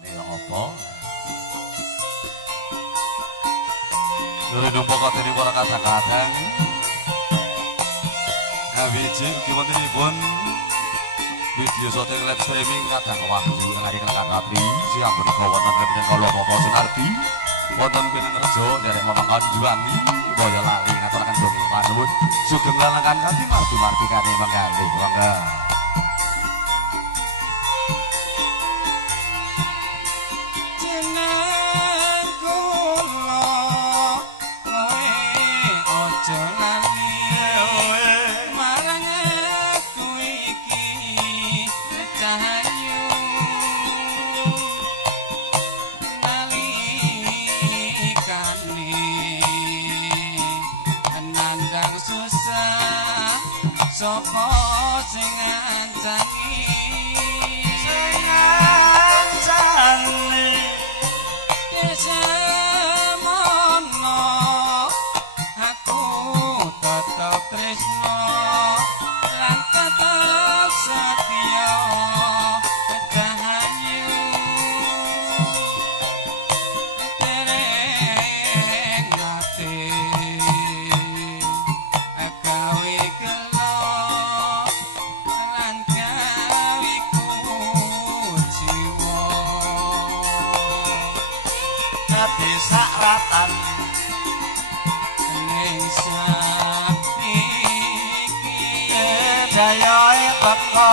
Mane apa? Lha nopo kok dene para kadang-kadang. Awiji ugi wontenipun video syuting live streaming kadang wahyu ngari Katri siang menika wonten pinten kala Bapak Sunardi wonten pinten rejo derek mamangkan juwangi boyo lali ngaturaken donga panuwun sugeng lalangkan kanthi mardi-mardikane mangkalih monggo. Sapa sing ngancani semono aku tetep tresno lan tetep setia kedahayu dereng ati gawe sakratan ning sakti jayae teko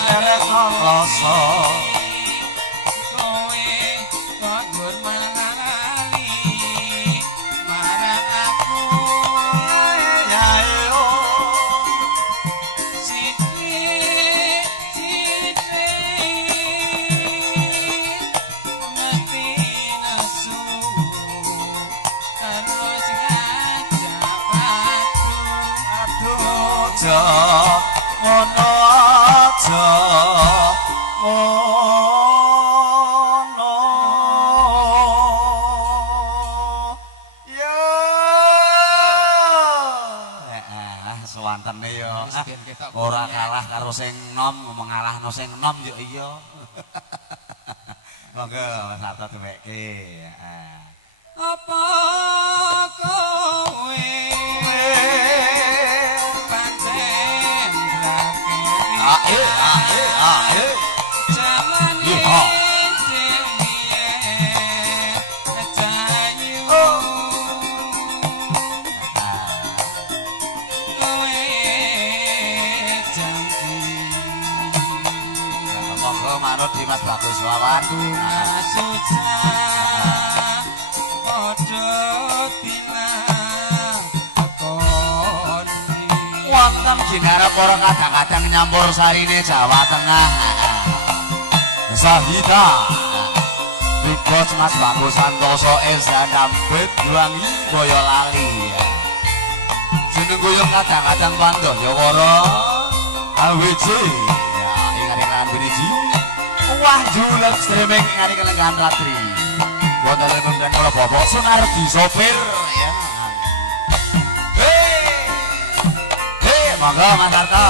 serek nglasa kowe kok mangali marang aku ayo ngono aja ngono yo sewantene yo ora kalah karo sing nom mengalahno sing nom yo iya monggo sarta tuweke apa kowe manut di Mas Bagus Wawan susah padha dilakoni wonten jinarep para kadang-kadang nyampur sarine Jawa Tengah Sahita Bigos Mas Bagus Santoso Esa Dampet Juwangi Boyolali jeneng guyung kadang-kadang Pandoyo Woro AWC ingat-ingat Biriji Wahyu live streaming ingat-ingat Lenggan Ratri wonten pemben kula Bapak Sunardi sopir ya monggo Mas Harto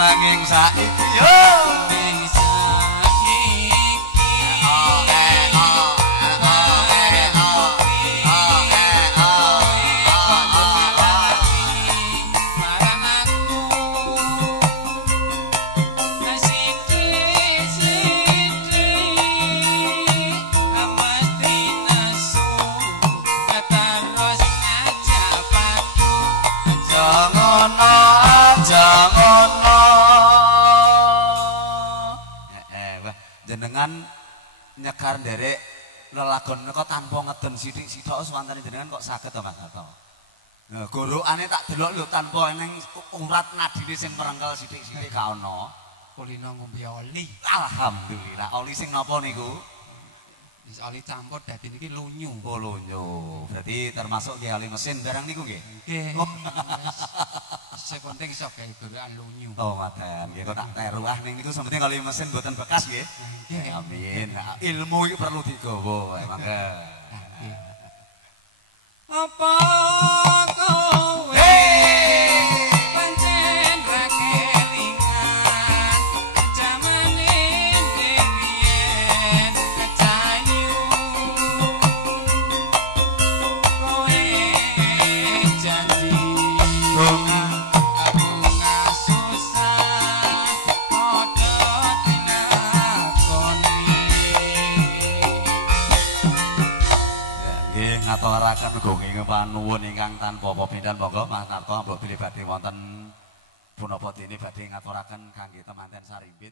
nanging saiki yo jenengan nyegar nderek lelagon menika tanpa ngeden sithik-sithik swanten jenengan kok saged to Mas Harto. Nah, gorokane tak delok lho tanpa eneng urat nadine sing merengkel sithik-sithik gak ono. Kulino ngombe oli. Alhamdulillah. Oli sing napa niku? Wis oli campur dadi niki lunyu. Oh, lunyu. Berarti termasuk ki oli mesin barang niku nggih. Nggih. Sing penting iso gawe gorokan lunyu. Oh, maten. Nggih kok tak teruah ning niku sementing oli mesin mboten bekas nggih. Nggih. Amin. Nah, ilmu iki perlu digawa wae mangke. Apa kowe pancen ra kelingan jamane biyen kecayu kowe janji bunga susah padha dinakoni. Nggih ngaturaken gunging panuwun ingkang tanpa pepindhan monggo Mas Harto mbok bilih badhe wonten punapa dene badhe ngaturaken kangge temanten sarimbit.